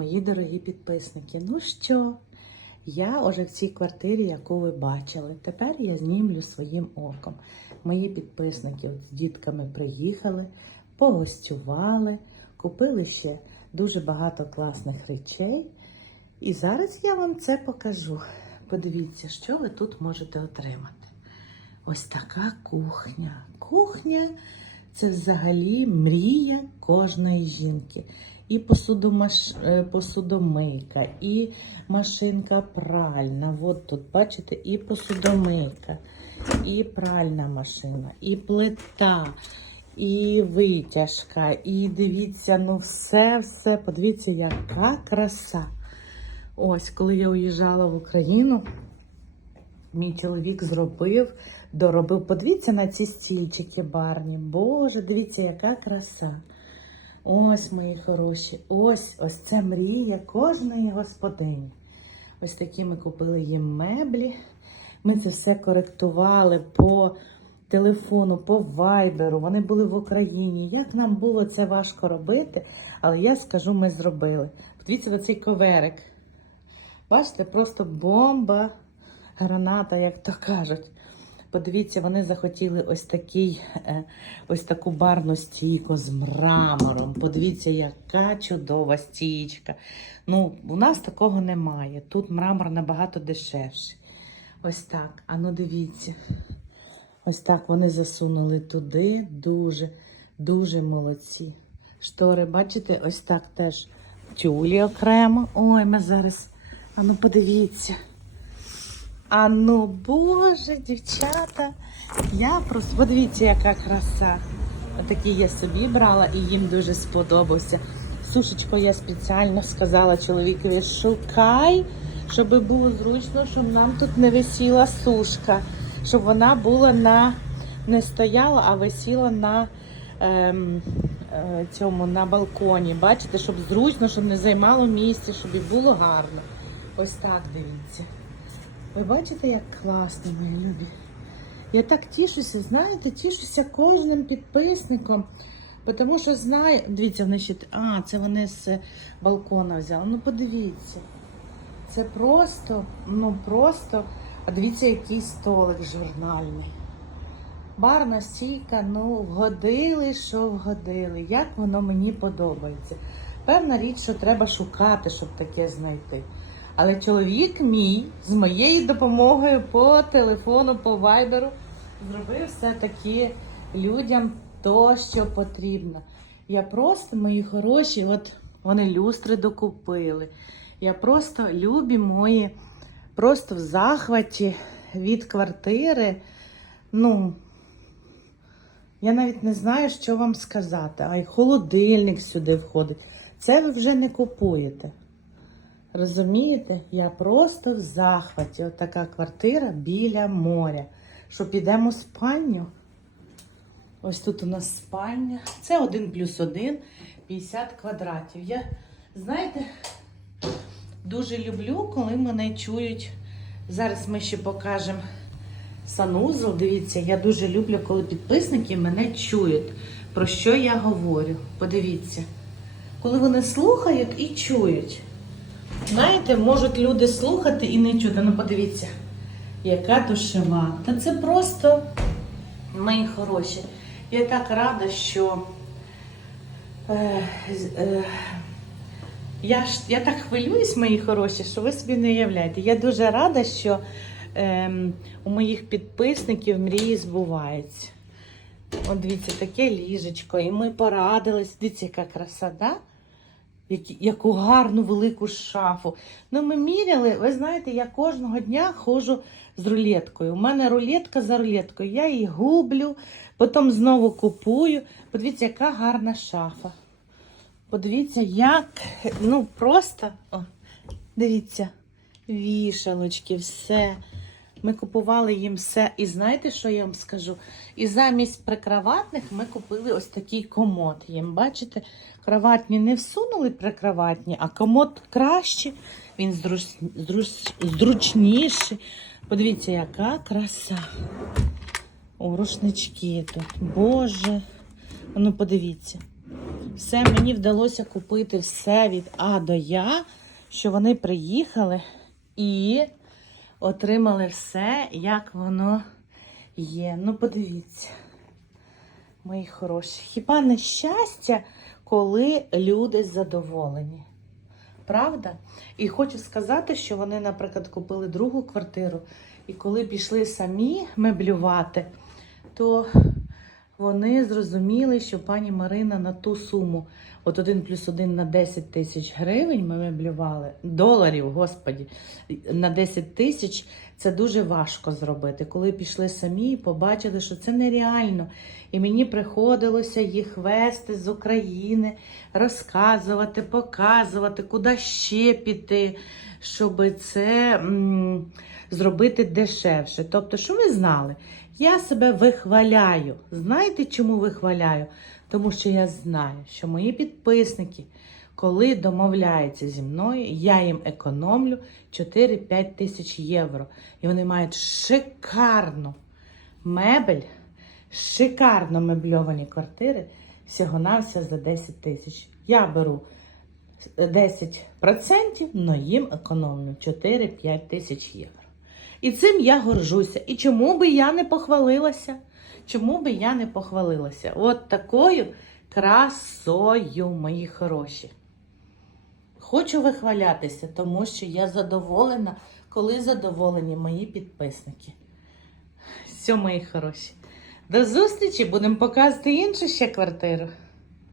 Мої дорогі підписники, ну що, я вже в цій квартирі, яку ви бачили. Тепер я знімлю своїм оком. Мої підписники з дітками приїхали, погостювали, купили ще дуже багато класних речей. І зараз я вам це покажу. Подивіться, що ви тут можете отримати. Ось така кухня. Кухня це взагалі мрія кожної жінки. І посудомаш... е, посудомийка, і машинка пральна. От тут, бачите, і посудомийка, і пральна машина, і плита, і витяжка. І дивіться, ну все-все, подивіться, яка краса. Ось, коли я уїжджала в Україну, мій чоловік зробив, доробив. Подивіться на ці стільчики барні. Боже, дивіться, яка краса. Ось, мої хороші, ось ось це мрія кожної господині. Ось такі ми купили їм меблі. Ми це все коректували по телефону, по вайберу. Вони були в Україні. Як нам було це важко робити, але я скажу, ми зробили. Подивіться на цей коверик. Бачите, просто бомба, граната, як то кажуть. Подивіться, вони захотіли ось такий, е, ось таку барну стійку з мрамором. Подивіться, яка чудова стійка. Ну, у нас такого немає. Тут мрамор набагато дешевший. Ось так. А ну дивіться. Ось так вони засунули туди. Дуже, дуже молодці. Штори, бачите, ось так теж тюлі окремо. Ой, ми зараз. А ну подивіться. А ну, боже, дівчата, я просто подивіться, яка краса. Отакі я собі брала і їм дуже сподобався. Сушечко я спеціально сказала чоловікові, шукай, щоб було зручно, щоб нам тут не висіла сушка, щоб вона була на не стояла, а висіла на ем, е, цьому на балконі. Бачите, щоб зручно, щоб не займало місце, щоб і було гарно. Ось так дивіться. Ви бачите, як класно, мої любі? Я так тішуся, знаєте, тішуся кожним підписником. Тому що знаю, дивіться, вони ще. А, це вони з балкона взяли. Ну подивіться. Це просто, ну просто. А дивіться, який столик журнальний. Барна стійка, ну, вгодили, що вгодили. Як воно мені подобається. Певна річ, що треба шукати, щоб таке знайти. Але чоловік мій з моєю допомогою по телефону, по вайберу зробив все-таки людям то, що потрібно. Я просто, мої хороші, от вони люстри докупили. Я просто любі мої, просто в захваті від квартири. Ну, я навіть не знаю, що вам сказати. А й холодильник сюди входить. Це ви вже не купуєте. Розумієте, я просто в захваті. От така квартира біля моря. Що підемо в спальню. Ось тут у нас спальня. Це один плюс один, 50 квадратів. Я, знаєте, дуже люблю, коли мене чують. Зараз ми ще покажемо санузел. Дивіться, я дуже люблю, коли підписники мене чують, про що я говорю. Подивіться, коли вони слухають і чують. Знаєте, можуть люди слухати і не чути. Ну, подивіться, яка душева. Та це просто мої хороші. Я так рада, що е, е, я, так хвилююсь, мої хороші, що ви собі не уявляєте. Я дуже рада, що е, у моїх підписників мрії збуваються. От дивіться, таке ліжечко, і ми порадились. Дивіться, яка краса, да? Яку гарну велику шафу. Ну, ми міряли, ви знаєте, я кожного дня ходжу з рулеткою. У мене рулетка за рулеткою. Я її гублю, потім знову купую. Подивіться, яка гарна шафа. Подивіться, як, ну просто, о, дивіться, вішалочки, все. Ми купували їм все. І знаєте, що я вам скажу? І замість прикроватних ми купили ось такий комод. Їм, бачите, кроватні не всунули прикроватні, а комод краще, він зруч, зруч, зручніший. Подивіться, яка краса. О, рушнички тут. Боже. Ну, подивіться. Все, мені вдалося купити все від А до Я, що вони приїхали і отримали все, як воно є. Ну, подивіться, мої хороші. Хіба не щастя, коли люди задоволені? Правда? І хочу сказати, що вони, наприклад, купили другу квартиру, і коли пішли самі меблювати, то вони зрозуміли, що пані Марина на ту суму, от один плюс один на 10 тисяч гривень ми меблювали, доларів, господі, на 10 тисяч це дуже важко зробити. Коли пішли самі, і побачили, що це нереально. І мені приходилося їх вести з України, розказувати, показувати, куди ще піти, щоб це зробити дешевше. Тобто, що ви знали? Я себе вихваляю. Знаєте, чому вихваляю? Тому що я знаю, що мої підписники, коли домовляються зі мною, я їм економлю 4-5 тисяч євро. І вони мають шикарну мебель, шикарно мебльовані квартири всього-навсього за 10 тисяч. Я беру 10%, але їм економлю 4-5 тисяч євро. І цим я горжуся. І чому би я не похвалилася? Чому би я не похвалилася? От такою красою, мої хороші. Хочу вихвалятися, тому що я задоволена, коли задоволені мої підписники. Все, мої хороші. До зустрічі! Будемо показувати іншу ще квартиру.